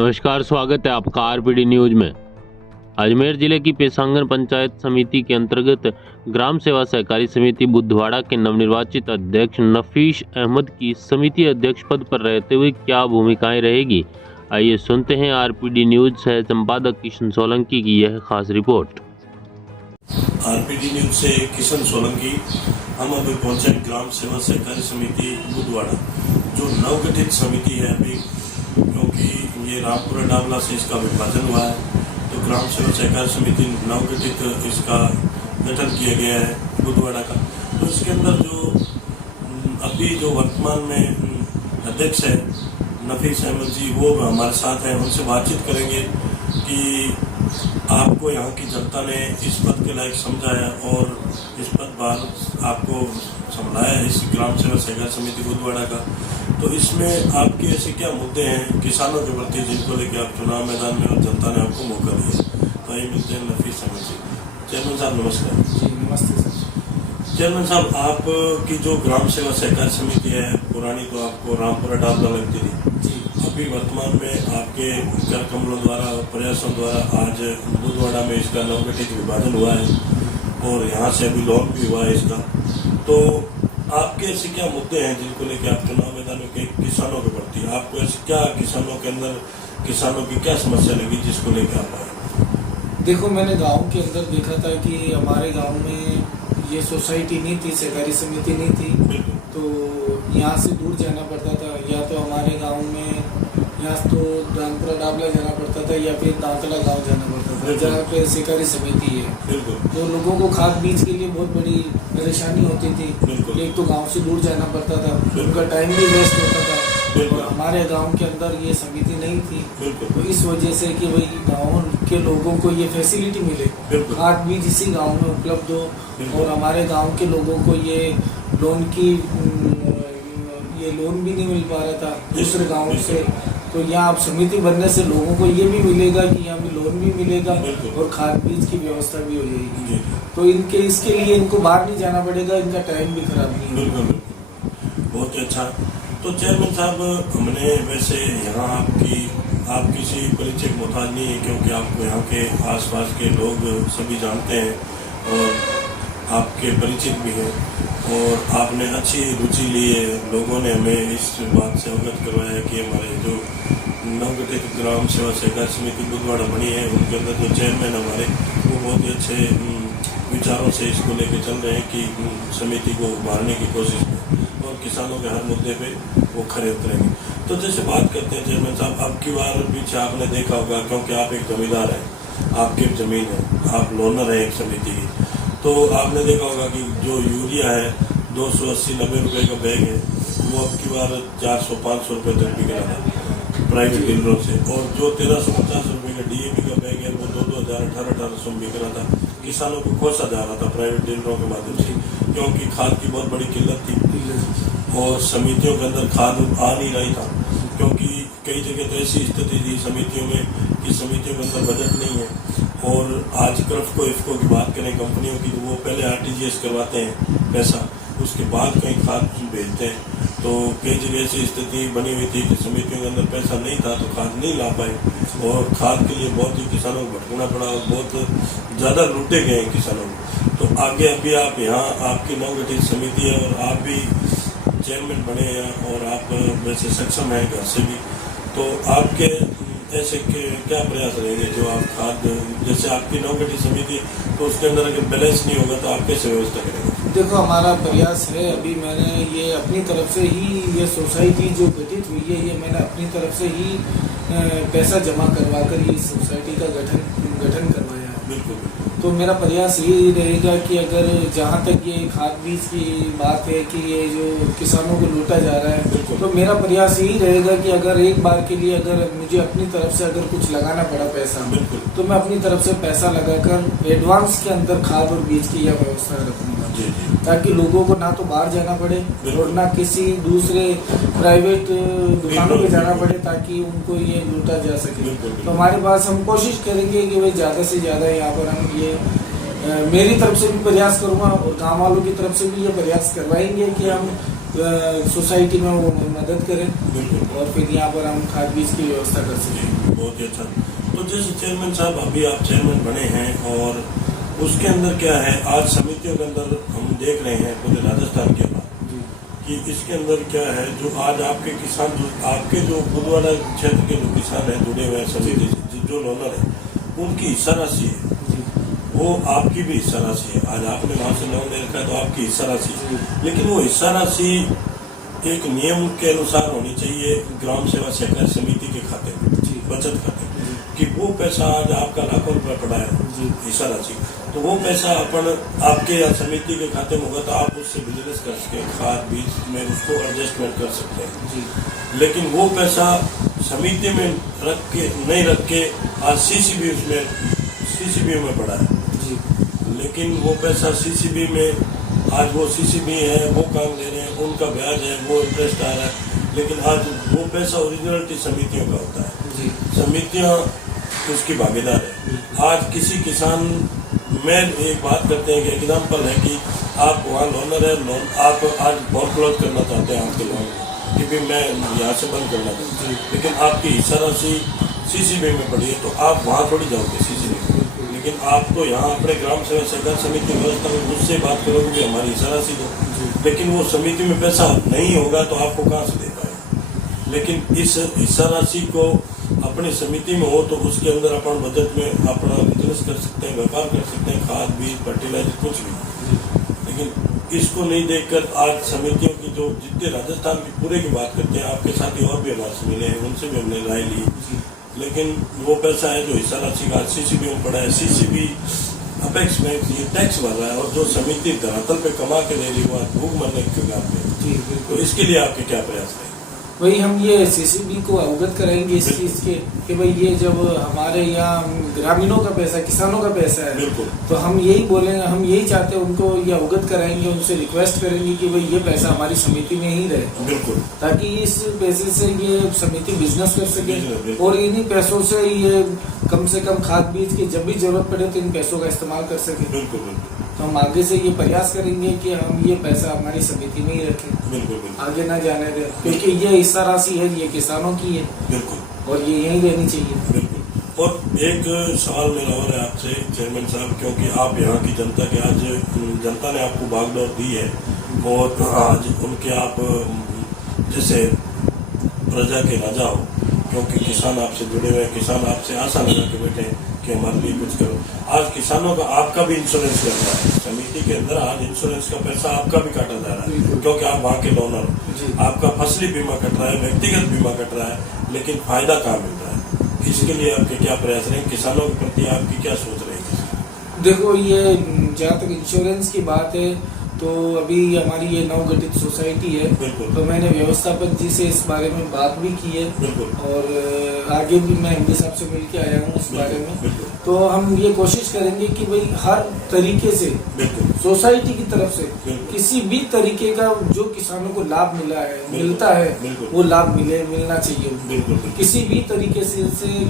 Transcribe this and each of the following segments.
नमस्कार, स्वागत है आपका आरपीडी न्यूज में। अजमेर जिले की पेशांगन पंचायत समिति के अंतर्गत ग्राम सेवा सहकारी समिति बुधवाड़ा के नवनिर्वाचित अध्यक्ष नफीस अहमद की समिति अध्यक्ष पद पर रहते हुए क्या भूमिकाएं रहेगी, आइए सुनते हैं आरपीडी न्यूज सह संपादक किशन सोलंकी की यह खास रिपोर्ट। आरपीडी न्यूज से किशन सोलंकी। हम अभी पहुंचे ग्राम सेवा सहकारी समिति बुधवाड़ा, जो नवगठित समिति है अभी, क्योंकि ये रामपुरा डाबला से इसका विभाजन हुआ है, तो ग्राम सेवा सहकारी समिति नवगठित इसका गठन किया गया है बुधवाड़ा का। तो इसके अंदर अभी जो वर्तमान में अध्यक्ष है नफीस अहमद जी, वो हमारे साथ हैं। उनसे बातचीत करेंगे कि आपको यहाँ की जनता ने इस पद के लायक समझा है और इस पद पर आपको संभाला है इस ग्राम सेवा सहकारी समिति बुधवाड़ा का। तो इसमें आपके ऐसे क्या मुद्दे हैं किसानों के प्रति जिनको लेकर आप चुनाव मैदान में और जनता ने आपको मौका दिया? तो आइए मिलते हैं नफीस अहमद जी। चेयरमैन साहब नमस्कार। जी नमस्ते सर। चेयरमैन साहब, आपकी जो ग्राम सेवा सहकारी समिति है पुरानी तो आपको रामपुरा डाबला लगती थी, अभी वर्तमान में आपके कर कमलों द्वारा और प्रयासों द्वारा आज बुधवाड़ा में इसका नवगठित विभाजन हुआ है और यहाँ से अभी लॉन्च भी हुआ है इसका। तो आपके ऐसे क्या मुद्दे हैं जिनको लेकर आप चुनाव मैदान के किसानों के प्रति, आपको ऐसे क्या किसानों के अंदर किसानों की क्या समस्या लगी जिसको लेकर आप आए? देखो, मैंने गांव के अंदर देखा था कि हमारे गांव में ये सोसाइटी नहीं थी, सहकारी समिति नहीं थी, तो यहाँ से दूर जाना पड़ता था। या तो हमारे गांव में यहाँ तो रामपुरा डाबला जाना पड़ता था या फिर दांतला गांव जाना पड़ता था जहाँ पे सहकारी समिति है। तो लोगों को खाद बीज के लिए बहुत बड़ी परेशानी होती थी। एक तो गांव से दूर जाना पड़ता था, उनका टाइम भी वेस्ट होता था और हमारे गांव के अंदर ये समिति नहीं थी। तो इस वजह से कि भाई गाँव के लोगों को ये फैसिलिटी मिले, खाद बीज इसी गाँव में उपलब्ध हो और हमारे गाँव के लोगों को ये लोन भी नहीं मिल पा रहा था दूसरे गाँव से। तो यहाँ अब समिति बनने से लोगों को ये भी मिलेगा कि यहाँ भी लोन भी मिलेगा और खाद बीज की व्यवस्था भी हो जाएगी। तो इसके लिए इनको बाहर नहीं जाना पड़ेगा, इनका टाइम भी खराब नहीं होगा। बहुत अच्छा। तो चेयरमैन साहब, हमने वैसे यहाँ आप किसी परिचय के मोहताज नहीं है, क्योंकि आपको यहाँ के आसपास के लोग सभी जानते हैं और आपके परिचित भी हैं और आपने अच्छी रुचि ली है। लोगों ने हमें इस बात से अवगत करवाया है कि हमारे जो नवगठित ग्राम सेवा सहकारी समिति बुधवाड़ा बनी है, उनके अंदर जो चेयरमैन हमारे वो बहुत ही अच्छे विचारों से इसको लेकर चल रहे हैं कि समिति को उभारने की कोशिश में और किसानों के हर मुद्दे पे वो खड़े उतरेंगे। तो जैसे बात करते हैं चेयरमैन साहब, अब की बार पीछे आपने देखा होगा, क्योंकि आप एक जमींदार हैं, आपकी जमीन है, आप लोनर है एक समिति की, तो आपने देखा होगा कि जो यूरिया है 280-90 रुपए का बैग है, वो अब की बार 400-500 रुपए तक बिक रहा था प्राइवेट डीलरों से, और जो 1350 रुपए का डीएपी का बैग है वो 2018-1800 बिक रहा था। किसानों को कोसा जा रहा था प्राइवेट डीलरों के माध्यम से, क्योंकि खाद की बहुत बड़ी किल्लत थी और समितियों के अंदर खाद आ नहीं रही था, क्योंकि कई जगह तो ऐसी स्थिति थी समितियों में कि समितियों के अंदर बजट नहीं है। और आज क्रफ्ट इफको की बात करें कंपनियों की, तो वो पहले आरटीजीएस करवाते हैं पैसा, उसके बाद कहीं खाद भेजते हैं। तो कई जगह ऐसी स्थिति बनी हुई थी कि समितियों के अंदर पैसा नहीं था तो खाद नहीं ला पाए और खाद के लिए बहुत ही किसानों को भटकना पड़ा और बहुत ज़्यादा लूटे गए किसानों को। तो आगे अभी आप यहाँ आपकी नवगठित समिति है और आप भी चेयरमैन बने हैं और आप वैसे सक्षम हैं घर से भी, तो आपके ऐसे क्या प्रयास रहेंगे जो आप खाद, जैसे आपकी नवगठित समिति तो उसके अंदर अगर बैलेंस नहीं होगा तो आप कैसे व्यवस्था करेंगे? देखो, हमारा प्रयास है, अभी मैंने ये अपनी तरफ से ही ये सोसाइटी जो गठित हुई है, ये मैंने अपनी तरफ से ही पैसा जमा करवा कर ये सोसाइटी का गठन करवाया है। बिल्कुल। तो मेरा प्रयास यही रहेगा कि अगर जहाँ तक ये खाद बीज की बात है कि ये जो किसानों को लूटा जा रहा है, तो मेरा प्रयास यही रहेगा कि अगर एक बार के लिए अगर मुझे अपनी तरफ से अगर कुछ लगाना पड़ा पैसा, तो मैं अपनी तरफ से पैसा लगाकर एडवांस के अंदर खाद और बीज की यह व्यवस्था रखूंगा, ताकि लोगों को ना तो बाहर जाना पड़े और ना किसी दूसरे प्राइवेट दुकानों पे जाना पड़े, ताकि उनको ये लूटा जा सके। तो हमारे पास हम कोशिश करेंगे कि भाई ज़्यादा से ज़्यादा यहाँ पर हम ये मेरी तरफ से भी प्रयास करूँगा और गाँव वालों की तरफ से भी ये प्रयास करवाएंगे कि हम सोसाइटी में वो मदद करें बिल्कुल। और फिर यहाँ पर हम खाद बीज की व्यवस्था कर सकें। बहुत ही अच्छा। तो जैसे चेयरमैन साहब अभी आप चेयरमैन बने हैं और उसके अंदर क्या है, आज समितियों के अंदर हम देख रहे हैं पूरे राजस्थान के बाद कि इसके अंदर क्या है, जो आज आपके किसान आपके जो बुधवाड़ा क्षेत्र के जो किसान हैं जुड़े हुए हैं समिति से, जो लोनर है उनकी हिस्सा राशि है वो आपकी भी हिस्सा राशि है। आज आपने वहां से लोन ले रखा है तो आपकी हिस्सा राशि है, लेकिन वो हिस्सा राशि एक नियम के अनुसार होनी चाहिए ग्राम सेवा सहकारी समिति के खाते में, बचत खाते में, कि वो पैसा आज आपका लाखों रुपया पड़ा है हिस्सा राशि, तो वो पैसा अपन आपके या समिति के खाते में होगा तो आप उससे बिजनेस कर सके, खाद बीज में उसको एडजस्टमेंट कर सकते हैं। लेकिन वो पैसा समिति में रख के नहीं रख के आज सीसीबी में पड़ा है, लेकिन वो पैसा सीसीबी में आज वो सीसीबी है वो काम ले रहे हैं, उनका ब्याज है वो इंटरेस्ट आ रहा है, लेकिन आज वो पैसा ओरिजिनलिटी समितियों का होता है, समितियां उसकी भागीदार है। आज किसी किसान में एक बात करते हैं कि एग्जाम्पल है कि आप वहाँ लोनर है, लोन आप आज बहुत क्लोज करना चाहते हैं आपके लोन कि भी मैं यहाँ से बंद करना चाहता हूँ, लेकिन आपकी हिस्सा राशि सीसीबी में पड़ी है तो आप वहाँ थोड़ी जाओगे सीसीबी में, लेकिन आप तो यहाँ अपने ग्राम सेवा सहकारी समिति व्यवस्था में मुझसे बात करोगे कि हमारी हिस्सा राशि दो, लेकिन वो समिति में पैसा नहीं होगा तो आपको कहाँ से दे पाएगा। लेकिन इस हिस्सा राशि को अपनी समिति में हो तो उसके अंदर अपन बजट में अपना बिजनेस कर सकते हैं, व्यापार कर सकते हैं, खाद बीज फर्टिलाइजर कुछ भी। लेकिन इसको नहीं देखकर आज समितियों की जो जितने राजस्थान की पूरे की बात करते हैं, आपके साथी और भी हमारे से मिले हैं, उनसे भी हमने राय ली, लेकिन वो पैसा है जो हिस्सा राशि का सीसीबी में पड़ा है, सीसीबी अपेक्स में ये टैक्स भर रहा है और जो समिति धरातल पे कमा के दे रही है वो भूख मरने के काम पे। तो इसके लिए आपके क्या प्रयास है? वही हम ये सीसीबी को अवगत कराएंगे इस चीज के कि भाई ये जब हमारे यहाँ ग्रामीणों का पैसा, किसानों का पैसा है, तो हम यही बोलेंगे, हम यही चाहते हैं उनको ये अवगत कराएंगे, उनसे रिक्वेस्ट करेंगे कि भाई ये पैसा हमारी समिति में ही रहे, बिल्कुल, ताकि इस पैसे से ये समिति बिजनेस कर सके और इन्हीं पैसों से ये कम से कम खाद बीज की जब भी जरूरत पड़े तो इन पैसों का इस्तेमाल कर सके। बिल्कुल। तो हम आगे से ये प्रयास करेंगे कि हम ये पैसा हमारी समिति में ही रखें, बिल्कुल, आगे ना जाने दें, क्योंकि ये हिस्सा राशि है ये किसानों की है, बिल्कुल, और ये यहीं रहनी चाहिए। बिल्कुल। और एक सवाल मेरा और है आपसे चेयरमैन साहब, क्योंकि आप यहाँ की जनता के आज जनता ने आपको बागडोर दी है और आज उनके आप जैसे प्रजा के राजा हो, क्योंकि किसान आपसे जुड़े हुए हैं, किसान आपसे आशा लगा के बैठे हैं कि हमारे लिए कुछ करो। आज किसानों का आपका भी इंश्योरेंस कर रहा है समिति के अंदर, आज इंश्योरेंस का पैसा आपका भी काटा जा रहा है क्योंकि आप वहाँ के लोनर हो, आपका फसली बीमा कट रहा है, व्यक्तिगत बीमा कट रहा है, लेकिन फायदा कहाँ मिल रहा है? इसके लिए आपके क्या प्रयास रहे, किसानों के प्रति आपकी क्या सोच रही है? देखो, ये जहाँ तक इंश्योरेंस की बात है तो अभी हमारी ये नवगठित सोसाइटी है, तो मैंने व्यवस्थापक जी से इस बारे में बात भी की है और आगे भी मैं एमडी साहब से मिल के आया हूँ इस बारे में। तो हम ये कोशिश करेंगे कि भाई हर तरीके से सोसाइटी की तरफ से किसी भी तरीके का जो किसानों को लाभ मिलता है वो लाभ मिलना चाहिए। किसी भी तरीके से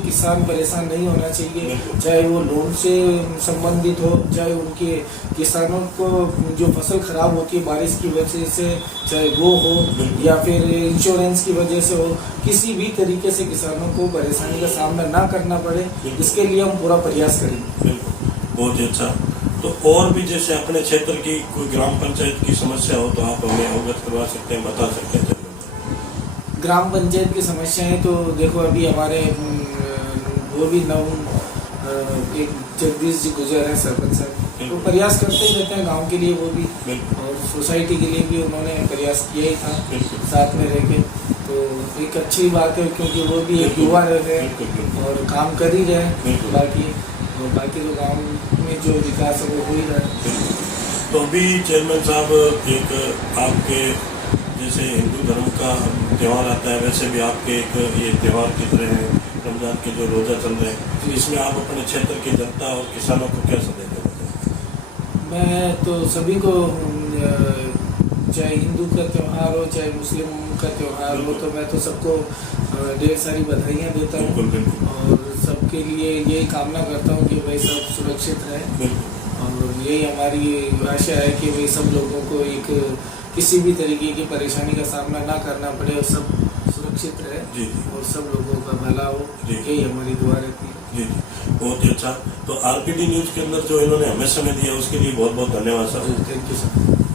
किसान परेशान नहीं होना चाहिए, चाहे वो लोन से संबंधित हो, चाहे उनके किसानों को जो फसल खराब होती है बारिश की वजह से, चाहे वो हो या फिर इंश्योरेंस की वजह से हो, किसी भी तरीके से किसानों को परेशानी का सामना ना करना पड़े, इसके लिए हम पूरा प्रयास करेंगे। बहुत ही अच्छा। तो और भी जैसे अपने क्षेत्र की कोई ग्राम पंचायत की समस्या हो तो आप हमें अवगत करवा सकते हैं, बता सकते हैं? ग्राम पंचायत की समस्याएं तो देखो अभी हमारे वो भी एक जगदीश जी गुजर है सरपंच साहब, तो प्रयास करते ही रहते हैं गांव के लिए, वो भी और सोसाइटी के लिए भी उन्होंने प्रयास किया ही था साथ में रह के, तो एक अच्छी बात है क्योंकि वो भी एक युवा रहे और काम कर ही रहे, बाकी तो गांव में जो विकास है वो हो ही रहा है। तो अभी चेयरमैन साहब एक आपके जैसे हिंदू धर्म का त्यौहार आता है वैसे भी आपके एक ये त्यौहार की तरह है रमजान के जो रोजा चल रहे हैं, इसमें आप अपने क्षेत्र की जनता और किसानों को क्या संदेश देते हैं? मैं तो सभी को चाहे हिंदू का त्यौहार हो चाहे मुस्लिम का त्यौहार हो, तो मैं तो सबको ढेर सारी बधाइयाँ देता हूँ और सबके लिए यही कामना करता हूँ कि भाई सब सुरक्षित रहे और यही हमारी आशा है कि भाई सब लोगों को एक किसी भी तरीके की परेशानी का सामना ना करना पड़े और सब सुरक्षित रहे जी जी और सब लोगों का भला हो, जी। यही हमारी दुआ रहती है। जी जी, बहुत ही अच्छा। तो आरपीडी न्यूज के अंदर जो इन्होंने हमें समय दिया उसके लिए बहुत बहुत धन्यवाद सर। Thank you sir.